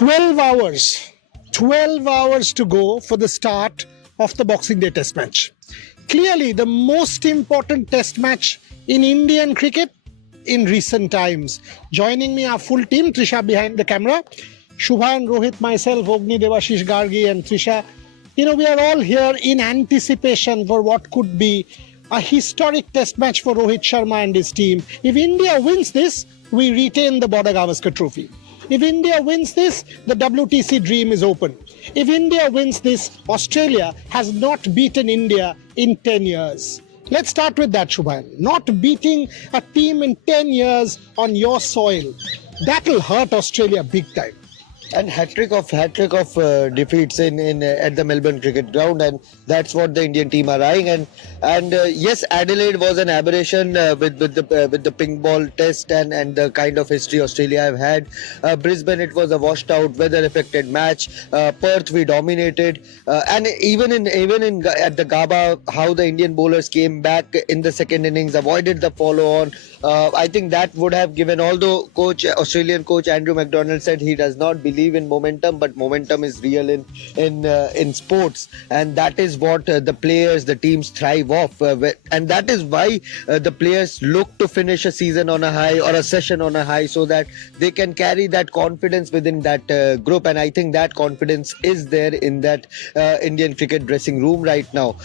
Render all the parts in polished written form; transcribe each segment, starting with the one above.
12 hours. 12 hours to go for the start of the Boxing Day Test match. Clearly, the most important Test match in Indian cricket in recent times. Joining me, our full team, Trisha behind the camera, Shubha and Rohit, myself, Ogni, Devashish Gargi and Trisha. We are all here in anticipation for what could be a historic Test match for Rohit Sharma and his team. If India wins this, we retain the Border Gavaskar Trophy. If India wins this, the WTC dream is open. If India wins this, Australia has not beaten India in 10 years. Let's start with that, Shubhan. Not beating a team in 10 years on your soil. That'll hurt Australia big time. And hat-trick of defeats in at the Melbourne Cricket Ground, and that's what the Indian team are eyeing. And yes, Adelaide was an aberration with the pink ball test and the kind of history Australia have had. Brisbane, it was a washed out, weather affected match. Perth, we dominated, and even at the Gabba, how the Indian bowlers came back in the second innings, avoided the follow on. I think that would have given, although Australian coach Andrew McDonald said he does not believe in momentum, but momentum is real in sports, and that is what the players, the teams thrive off, and that is why the players look to finish a season on a high or a session on a high, so that they can carry that confidence within that group. And I think that confidence is there in that Indian cricket dressing room right now.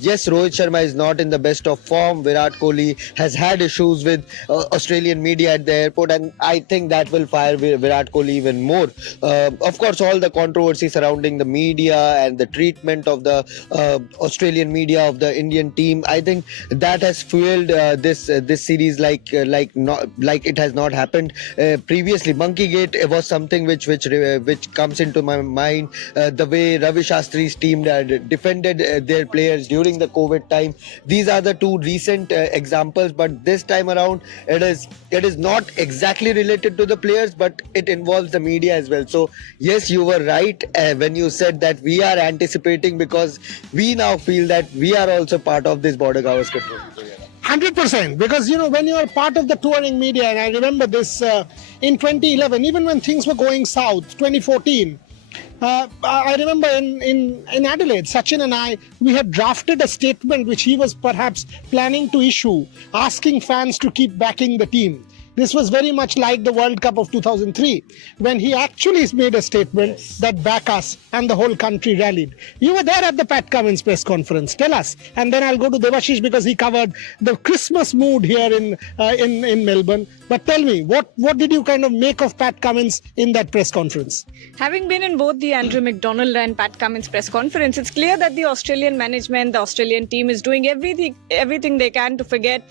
Yes, Rohit Sharma is not in the best of form. Virat Kohli has had issues with Australian media at the airport, and I think that will fire Virat Kohli even more. Of course, all the controversy surrounding the media and the treatment of the Australian media of the Indian team, I think that has fueled this series like it has not happened previously. Monkeygate was something which comes into my mind. The way Ravi Shastri's team defended their players during the COVID time. These are the two recent examples, but this time around it is not exactly related to the players, but it involves the media as well. So yes, you were right when you said that we are anticipating, because we now feel that we are also part of this Border Gavaskar Trophy. 100%, because when you are part of the touring media, and I remember this in 2011, even when things were going south, 2014, I remember in Adelaide, Sachin and I, we had drafted a statement which he was perhaps planning to issue, asking fans to keep backing the team. This was very much like the World Cup of 2003, when he actually made a statement that back us, and the whole country rallied. You were there at the Pat Cummins press conference. Tell us, and then I'll go to Devashish because he covered the Christmas mood here in Melbourne. But tell me, what did you kind of make of Pat Cummins in that press conference? Having been in both the Andrew McDonald and Pat Cummins press conference, it's clear that the Australian management, the Australian team is doing everything they can to forget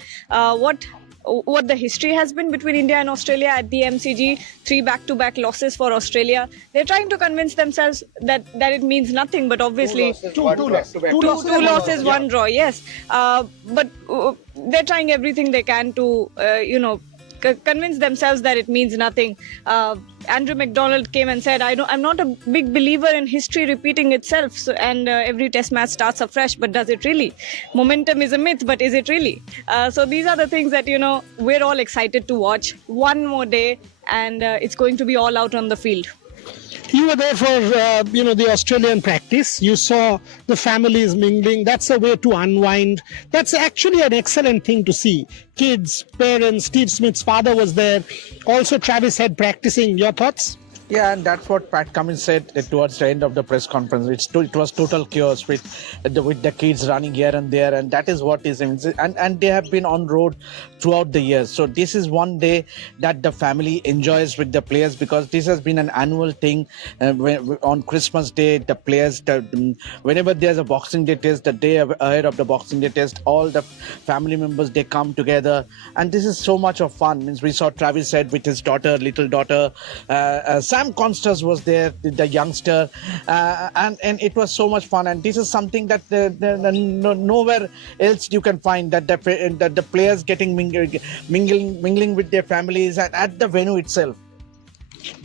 what the history has been between India and Australia at the MCG. 3 back-to-back losses for Australia. They're trying to convince themselves that it means nothing, but obviously Two losses, one draw. Yes, but they're trying everything they can to convince themselves that it means nothing. Andrew McDonald came and said, I'm not a big believer in history repeating itself, and every test match starts afresh, but does it really? Momentum is a myth, but is it really? So these are the things that, we're all excited to watch. One more day, and it's going to be all out on the field. You were there for, the Australian practice. You saw the families mingling. That's a way to unwind. That's actually an excellent thing to see. Kids, parents, Steve Smith's father was there. Also, Travis Head practicing. Your thoughts? Yeah, and that's what Pat Cummins said towards the end of the press conference. It was total chaos with the kids running here and there, and that is what is, and they have been on road throughout the years. So this is one day that the family enjoys with the players, because this has been an annual thing. On Christmas Day, the players, whenever there's a Boxing Day test, the day ahead of the Boxing Day test, all the family members, they come together, and this is so much of fun. We saw Travis Head with his little daughter. Sam Constance was there, the youngster, and it was so much fun. And this is something that nowhere else you can find, that the players getting mingling with their families at the venue itself.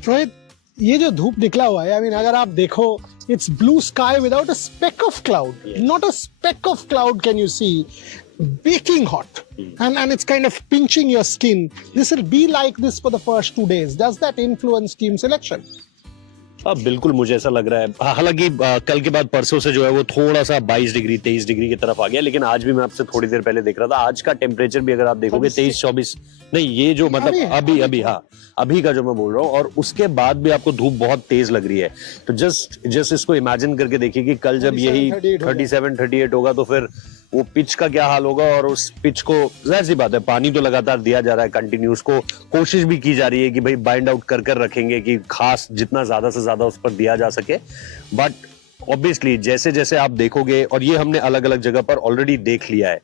Rohit, ये जो धूप निकला हुआ है, I mean, अगर आप देखो, it's blue sky without a speck of cloud. Not a speck of cloud can you see. Baking hot, and it's kind of pinching your skin. This will be like this for the first 2 days. Does that influence team selection? हाँ बिल्कुल मुझे ऐसा लग रहा है। हालांकि कल के बाद परसों से जो है वो थोड़ा सा 22 डिग्री 23 डिग्री की तरफ आ गया, लेकिन आज भी मैं आपसे थोड़ी देर पहले देख रहा था, आज का टेम्परेचर भी अगर आप देखोगे 23-24 नहीं, ये जो मतलब अभी हाँ अभी का जो मैं बोल रहा हूँ, और उसके बाद भी आपको धूप बहुत तेज लग रही है। तो जस्ट इसको इमेजिन करके देखिए कि कल जब यही 37-38 होगा तो फिर वो पिच का क्या हाल होगा। और उस पिच को जाहिर सी बात है पानी तो लगातार दिया जा रहा है कंटिन्यूस, को कोशिश भी की जा रही है कि भाई बाइंड आउट कर रखेंगे कि खास जितना ज्यादा से ज्यादा उस पर दिया जा सके। बट ऑब्वियसली जैसे जैसे आप देखोगे, और ये हमने अलग अलग जगह पर ऑलरेडी देख लिया है,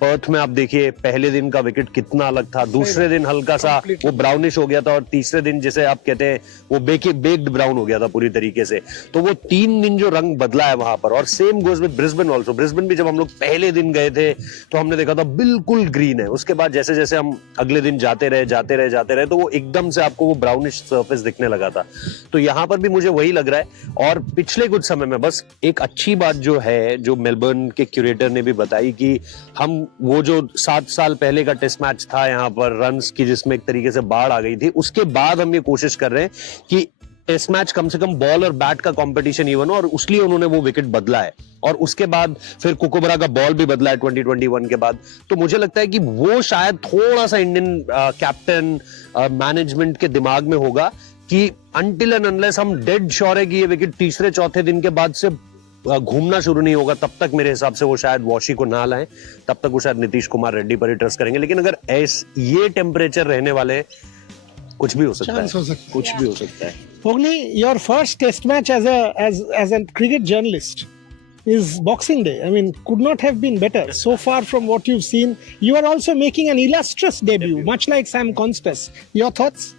पर्थ में आप देखिए पहले दिन का विकेट कितना अलग था, दूसरे दिन हल्का सा वो ब्राउनिश हो गया था, और तीसरे दिन जैसे आप कहते हैं वो बेक्ड ब्राउन हो गया था पूरी तरीके से। तो वो 3 दिन जो रंग बदला है वहां पर, और same goes with Brisbane also. Brisbane भी जब हम लोग पहले दिन गए थे तो हमने देखा था बिल्कुल ग्रीन है, उसके बाद जैसे जैसे हम अगले दिन जाते रहे तो वो एकदम से आपको वो ब्राउनिश सर्फेस दिखने लगा था। तो यहाँ पर भी मुझे वही लग रहा है। और पिछले कुछ समय में बस एक अच्छी बात जो है, जो मेलबर्न के क्यूरेटर ने भी बताई, कि हम वो जो 7 साल पहले का टेस्ट मैच था यहाँ पर रन्स की, जिसमें एक तरीके से बाढ़ आ गई थी, उसके बाद हम ये कोशिश कर रहे हैं कि टेस्ट मैच कम से कम बॉल और बैट का कंपटीशन इवन हो, और उसलिए उन्होंने वो विकेट बदला है। और उसके बाद फिर कुकोबरा का बॉल भी बदला है 2021 के बाद। तो मुझे लगता है कि वो शायद थोड़ा सा इंडियन कैप्टन मैनेजमेंट के दिमाग में होगा कि अनटिल एंड अनलेस हम डेड श्योर है कि ये विकेट तीसरे चौथे दिन के बाद से घूमना शुरू नहीं होगा, तब तक मेरे हिसाब से वो शायद वॉशी को ना लाएं, तब तक वो शायद नीतीश कुमार रेड्डी पर ही ट्रस्ट करेंगे। लेकिन अगर ये टेम्परेचर रहने वाले, कुछ भी हो सकता है, कुछ भी हो सकता है। Pogni, your first test match as a cricket journalist is Boxing Day. I mean, could not have been better. So far from what you've seen, you are also making an illustrious debut, much like Sam Constas. Your thoughts?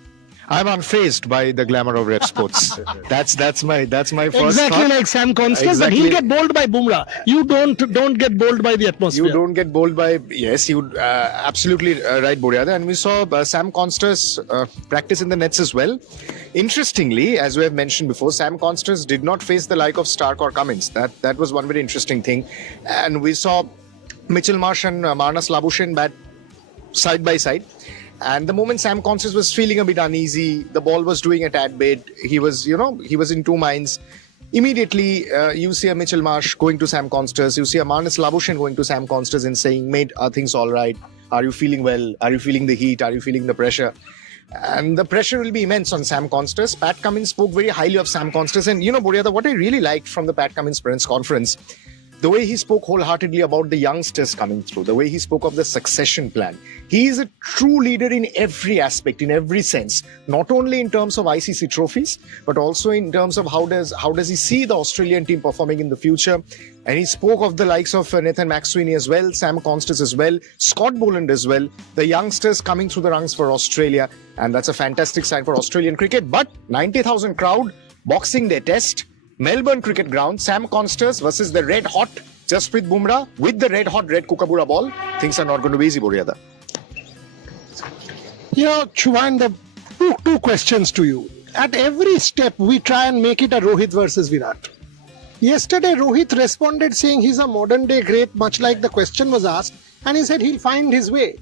I'm unfazed by the glamour of rep sports. That's my first Exactly thought. like Sam Constas, but he'll get bowled by Bumrah. You don't get bowled by the atmosphere. You don't get bowled by, yes, you absolutely right, Boryada. And we saw Sam Constas practice in the nets as well. Interestingly, as we have mentioned before, Sam Constas did not face the like of Stark or Cummins. That was one very interesting thing. And we saw Mitchell Marsh and Marnus Labuschagne bat side by side. And the moment Sam Constas was feeling a bit uneasy, the ball was doing a tad bit, he was in two minds. Immediately, you see a Mitchell Marsh going to Sam Constas, you see a Marnus Labuschagne going to Sam Constas and saying, "Mate, are things all right? Are you feeling well? Are you feeling the heat? Are you feeling the pressure?" And the pressure will be immense on Sam Constas. Pat Cummins spoke very highly of Sam Constas. And Boryada, what I really liked from the Pat Cummins press conference, the way he spoke wholeheartedly about the youngsters coming through, the way he spoke of the succession plan. He is a true leader in every aspect, in every sense, not only in terms of ICC trophies, but also in terms of how does he see the Australian team performing in the future. And he spoke of the likes of Nathan McSweeney as well, Sam Constas as well, Scott Boland as well, the youngsters coming through the ranks for Australia. And that's a fantastic sign for Australian cricket. But 90,000 crowd, Boxing Day test, Melbourne Cricket Ground, Sam Constas versus the red hot Jasprit Bumrah with the red hot red Kookaburra ball. Things are not going to be easy, Boryada. Chuvan, the two questions to you. At every step, we try and make it a Rohit versus Virat. Yesterday, Rohit responded saying he's a modern day great, much like the question was asked, and he said he'll find his way.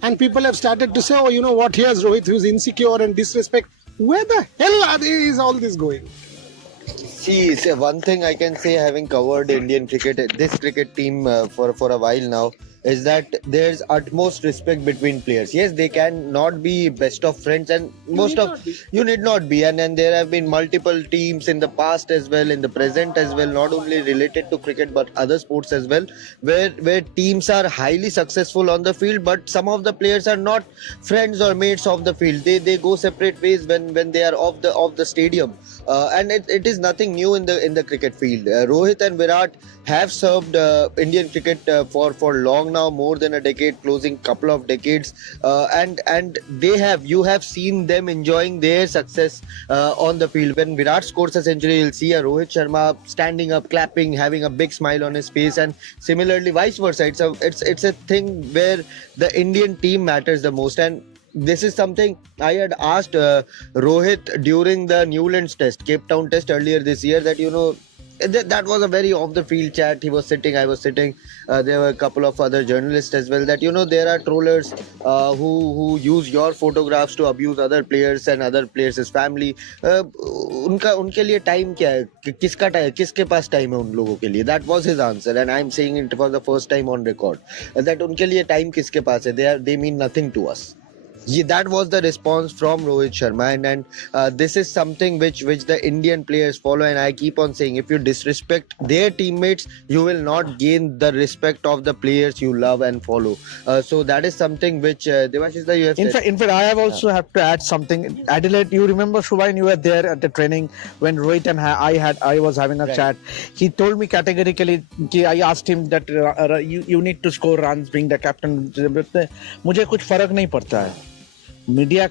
And people have started to say, oh, you know what, here's Rohit who's insecure and disrespect. Where the hell is all this going? See, one thing I can say, having covered Indian cricket, this cricket team for a while now, is that there's utmost respect between players. Yes, they can not be best of friends, and you need not be. And there have been multiple teams in the past as well, in the present as well, not only related to cricket but other sports as well, where teams are highly successful on the field, but some of the players are not friends or mates of the field. They go separate ways when they are off the stadium. And it is nothing new in the cricket field. Rohit and Virat have served Indian cricket for long now, more than a decade, closing couple of decades, and you have seen them enjoying their success on the field. When Virat scores a century, you'll see a Rohit Sharma standing up, clapping, having a big smile on his face, and similarly vice versa. It's a thing where the Indian team matters the most. And this is something I had asked Rohit during the Newlands test, Cape Town test earlier this year, that that was a very off the field chat. He was sitting, I was sitting. There were a couple of other journalists as well. That there are trollers who use your photographs to abuse other players and other players' family. उनके लिए time क्या है? किसका time? किसके पास time है उन लोगों के लिए? That was his answer, and I'm saying it for the first time on record. That उनके लिए time किसके पास है? They mean nothing to us. Yeah, that was the response from Rohit Sharma, and this is something which the Indian players follow. And I keep on saying, if you disrespect their teammates, you will not gain the respect of the players you love and follow. So that is something which Devashish, you have said. In fact, I have also have to add something. Adelaide, you remember Shubhain, you were there at the training when Rohit and I was having a chat. He told me categorically, I asked him that you need to score runs being the captain. मुझे कुछ फर्क नहीं पड़ता है. Media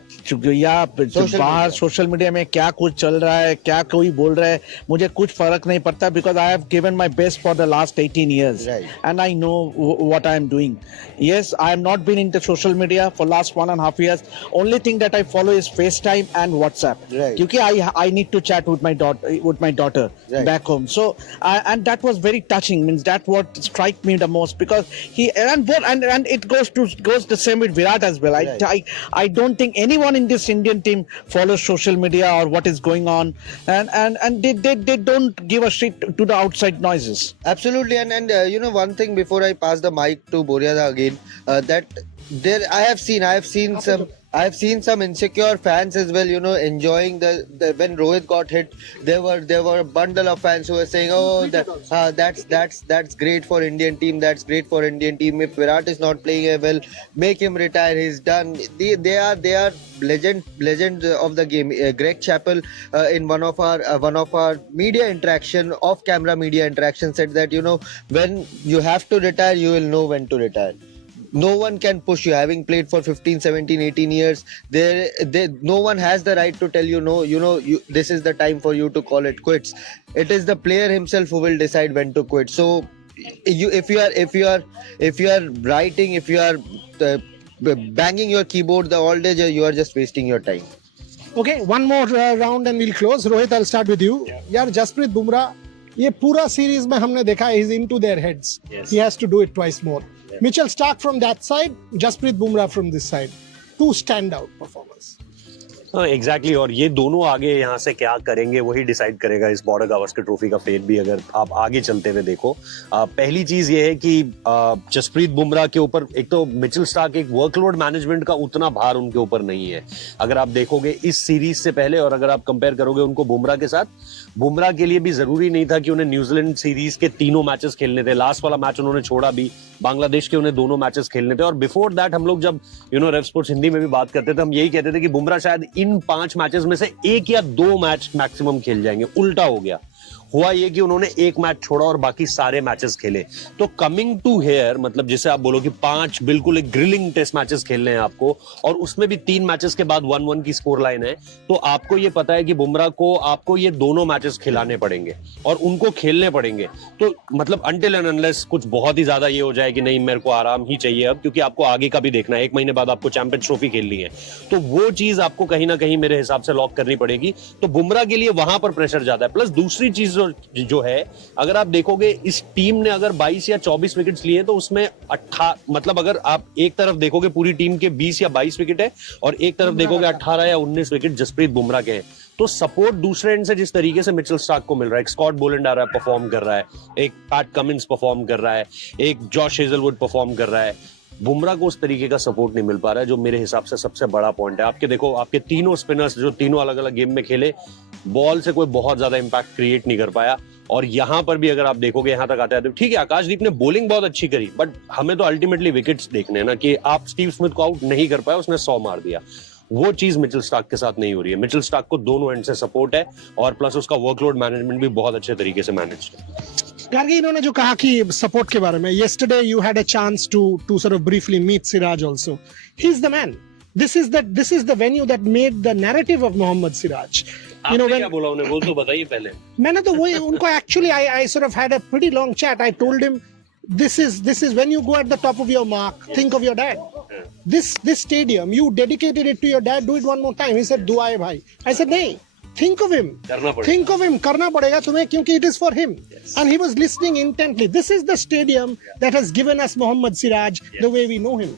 या बाहर social media में क्या कुछ चल रहा है, क्या कोई बोल रहा है, मुझे कुछ फर्क नहीं पड़ता, because I have given my best for the last 18 years, and I know what I am doing. Yes, I have not been into social media for last 1.5 years. Only thing that I follow is FaceTime and WhatsApp. क्योंकि I need to chat with my daughter back home. So and that was very touching. Means that what struck me the most, because he and it goes the same with Virat as well. I don't think anyone in this Indian team follows social media or what is going on, and they don't give a shit to the outside noises. Absolutely, and one thing before I pass the mic to Boriada again, that there I have seen some insecure fans as well, enjoying the when Rohit got hit. There were a bundle of fans who were saying, "Oh, that's great for Indian team. That's great for Indian team. If Virat is not playing well, make him retire. He's done." They are legends of the game. Greg Chappell, in one of our media interaction, off camera media interaction, said that when you have to retire, you will know when to retire. No one can push you. Having played for 15, 17, 18 years, no one has the right to tell you, no, this is the time for you to call it quits. It is the player himself who will decide when to quit. So, if you are writing, if you are banging your keyboard all day, you are just wasting your time. Okay, one more round and we'll close. Rohit, I'll start with you. यार जसप्रीत बुमराह ये पूरा series में हमने देखा है, he's into their heads. He has to do it twice more. Mitchell Starc from that side, Jasprit Bumrah from this side. Two standout performers. Exactly और ये दोनों आगे यहाँ से क्या करेंगे वही डिसाइड करेगा इस बॉर्डर गावस्कर ट्रॉफी का फेट भी, अगर आप आगे चलते हुए देखो। पहली चीज ये है कि जसप्रीत बुमराह के ऊपर एक तो मिचेल स्टार्क, एक वर्कलोड मैनेजमेंट का उतना भार उनके ऊपर नहीं है। अगर आप देखोगे इस सीरीज से पहले और अगर आप कंपेयर करोगे उनको बुमराह के साथ, बुमराह के लिए भी जरूरी नहीं था कि उन्हें न्यूजीलैंड सीरीज के तीनों मैचेस खेलने थे। लास्ट वाला मैच उन्होंने छोड़ा भी, बांग्लादेश के उन्हें दोनों मैचेस खेलने थे। और बिफोर दैट हम लोग जब रेव स्पोर्ट्स हिंदी में भी बात करते थे, हम यही कहते थे कि बुमराह शायद इन 5 मैचेस में से 1 या 2 मैच मैक्सिमम खेल जाएंगे। उल्टा हो गया, हुआ ये कि उन्होंने 1 मैच छोड़ा और बाकी सारे मैचेस खेले। तो कमिंग टू हेयर, मतलब जिसे आप बोलो कि 5 बिल्कुल एक ग्रिलिंग टेस्ट मैचेस खेलने हैं आपको, और उसमें भी 3 मैचेस के बाद 1-1 की स्कोर लाइन है, तो आपको ये पता है कि बुमराह को आपको ये दोनों मैचेस खिलाने पड़ेंगे और उनको खेलने पड़ेंगे। तो मतलब अनटिल एंड अनलेस कुछ बहुत ही ज्यादा ये हो जाए कि नहीं मेरे को आराम ही चाहिए अब, क्योंकि आपको आगे का भी देखना है, 1 महीने बाद आपको चैंपियंस ट्रॉफी खेलनी है, तो वो चीज आपको कहीं ना कहीं मेरे हिसाब से लॉक करनी पड़ेगी। तो बुमराह के लिए वहां पर प्रेशर ज्यादा है। प्लस दूसरी चीज जो है, अगर आप देखोगे इस टीम ने अगर 22 या 24 विकेट्स लिए तो उसमें 18, मतलब अगर आप एक तरफ देखोगे पूरी टीम के 20 या 22 विकेट है और एक तरफ देखोगे 18 या 19 विकेट जसप्रीत बुमराह के हैं। तो सपोर्ट दूसरे एंड से जिस तरीके से मिचेल स्टार्क को मिल रहा है, एक स्कॉट बोलैंड आ रहा है, परफॉर्म कर रहा है, एक पैट कमिंस परफॉर्म कर रहा है, एक जॉश हेजलवुड परफॉर्म कर रहा है, बुमराह को उस तरीके का सपोर्ट नहीं मिल पा रहा है, जो मेरे हिसाब से सबसे बड़ा पॉइंट है। आपके देखो, आपके तीनों स्पिनर्स जो तीनों अलग अलग गेम में खेले, बॉल से कोई बहुत ज्यादा इंपैक्ट क्रिएट नहीं कर पाया। और यहां पर भी अगर आप देखोगे यहां तक आते हैं, ठीक है आकाशदीप ने बॉलिंग बहुत अच्छी करी, बट हमें तो अल्टीमेटली विकेट्स देखने हैं ना, कि आप स्टीव स्मिथ को आउट नहीं कर पाए, उसने 100 मार दिया। वो चीज मिचेल स्टार्क के साथ नहीं हो रही है। मिचेल स्टार्क को दोनों एंड से सपोर्ट है और प्लस उसका वर्कलोड मैनेजमेंट भी बहुत अच्छे तरीके से मैनेज है। गार्गी, इन्होंने जो कहा कि सपोर्ट के बारे में, yesterday you had a chance to sort of briefly meet Siraj also. He's the man. This is the venue that made the narrative of Mohammad Siraj. आपने क्या बोला उन्हें, वो तो बताइए पहले। मैंने तो वही उनको actually I sort of had a pretty long chat. I told him this is when you go at the top of your mark, think of your dad. This stadium, you dedicated it to your dad, do it one more time. He said, Dua hai bhai. I said, nahi, think of him. Think of him, karna padega tumhe, kyunki it is for him. And he was listening intently. This is the stadium that has given us Mohammad Siraj the way we know him.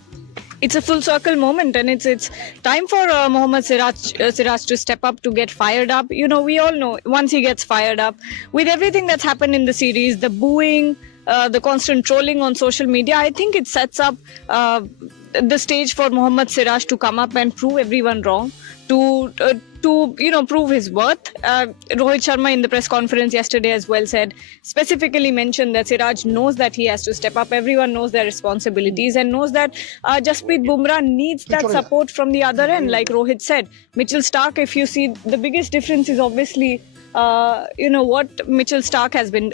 It's a full circle moment, and it's time for Mohammad Siraj to step up, to get fired up. You know, we all know once he gets fired up, with everything that's happened in the series, the booing, the constant trolling on social media, I think it sets up the stage for Mohammad Siraj to come up and prove everyone wrong, to prove his worth. Rohit Sharma in the press conference yesterday as well said, specifically mentioned that Siraj knows that he has to step up. Everyone knows their responsibilities and knows that Jasprit Bumrah needs that support from the other end. Like Rohit said, Mitchell Stark, if you see, the biggest difference is obviously what Mitchell Stark has been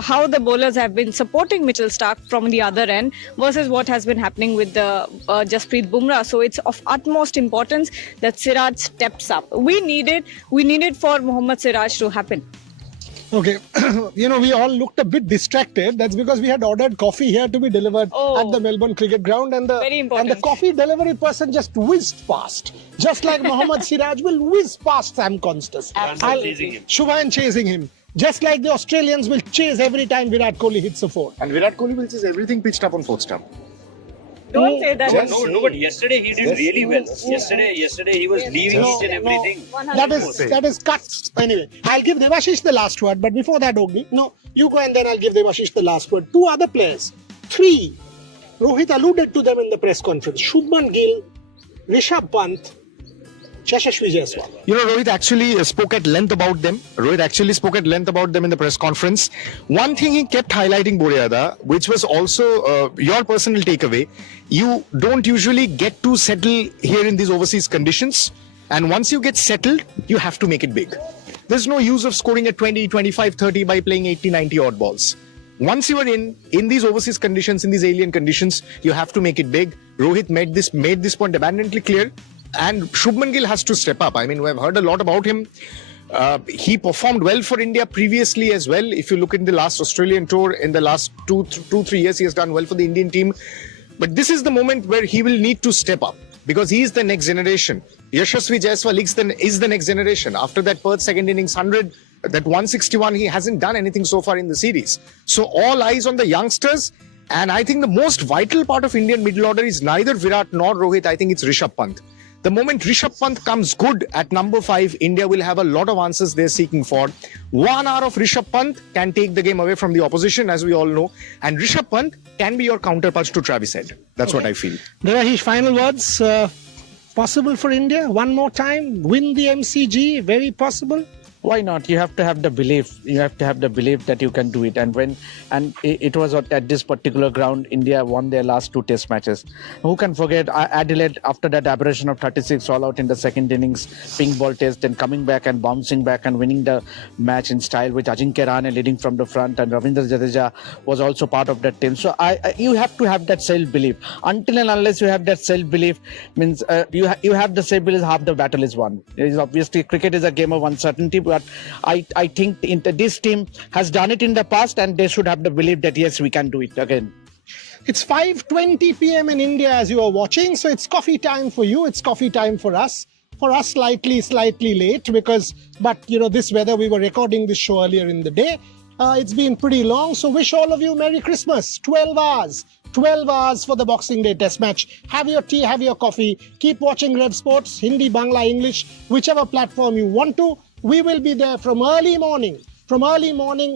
how the bowlers have been supporting Mitchell Stark from the other end versus what has been happening with the Jasprit Bumrah. So it's of utmost importance that Siraj steps up. We need it for Mohammad Siraj to happen. Okay, we all looked a bit distracted. That's because we had ordered coffee here to be delivered at the Melbourne Cricket Ground, and the coffee delivery person just whizzed past, just like Mohammad Siraj will whiz past Sam Constance. Shubhan chasing him. Just like the Australians will chase every time Virat Kohli hits a four. And Virat Kohli will chase everything pitched up on fourth stump. Don't say that. No, but yesterday he did really well. Yesterday he was leaving each and everything. That is cut. Anyway, I'll give Devashish the last word, but before that, Ogni, no, you go and then I'll give Devashish the last word. Two other players. Three. Rohit alluded to them in the press conference. Shubman Gill, Rishabh Pant, Yashasvi Jaiswal. Rohit actually spoke at length about them. In the press conference. One thing he kept highlighting, Boriada, which was also your personal takeaway, you don't usually get to settle here in these overseas conditions. And once you get settled, you have to make it big. There's no use of scoring at 20, 25, 30 by playing 80, 90 odd balls. Once you are in these overseas conditions, in these alien conditions, you have to make it big. Rohit made this point abundantly clear. And Shubman Gill has to step up. I mean, we have heard a lot about him. He performed well for India previously as well. If you look in the last Australian tour, in the last 2-3 years, he has done well for the Indian team. But this is the moment where he will need to step up because he is the next generation. Yashasvi Jaiswal is the next generation. After that Perth second innings 100, that 161, he hasn't done anything so far in the series. So all eyes on the youngsters. And I think the most vital part of Indian middle order is neither Virat nor Rohit. I think it's Rishabh Pant. The moment Rishabh Pant comes good at number 5, India will have a lot of answers they're seeking for. 1 hour of Rishabh Pant can take the game away from the opposition, as we all know. And Rishabh Pant can be your counterpunch to Travis Head. That's what I feel. Devashish, final words. Possible for India? One more time? Win the MCG? Very possible? Why not? You have to have the belief. You have to have the belief that you can do it. And it was at this particular ground, India won their last 2 test matches. Who can forget Adelaide after that aberration of 36 all out in the second innings, pink ball test, then coming back and bouncing back and winning the match in style with Ajinkya Rahane leading from the front, and Ravindra Jadeja was also part of that team. So you have to have that self-belief. Until and unless you have that self-belief, means you have the self-belief, half the battle is won. Obviously, cricket is a game of uncertainty. But I think this team has done it in the past, and they should have the belief that yes, we can do it again. It's 5:20 p.m. in India as you are watching, so it's coffee time for you. It's coffee time for us. For us, slightly late but this weather, we were recording this show earlier in the day. It's been pretty long, so wish all of you Merry Christmas. 12 hours. 12 hours for the Boxing Day Test match. Have your tea, have your coffee. Keep watching Rev Sports, Hindi, Bangla, English, whichever platform you want to. We will be there from early morning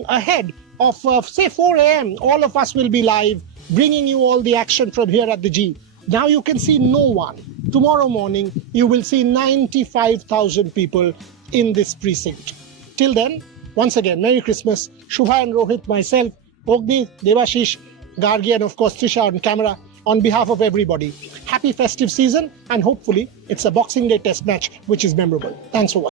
ahead of, say, 4 a.m. All of us will be live, bringing you all the action from here at the G. Now you can see no one. Tomorrow morning, you will see 95,000 people in this precinct. Till then, once again, Merry Christmas. Shubha and Rohit, myself, Ogni, Devashish, Gargi, and of course Trisha on camera. On behalf of everybody, happy festive season, and hopefully it's a Boxing Day Test match which is memorable. Thanks for watching.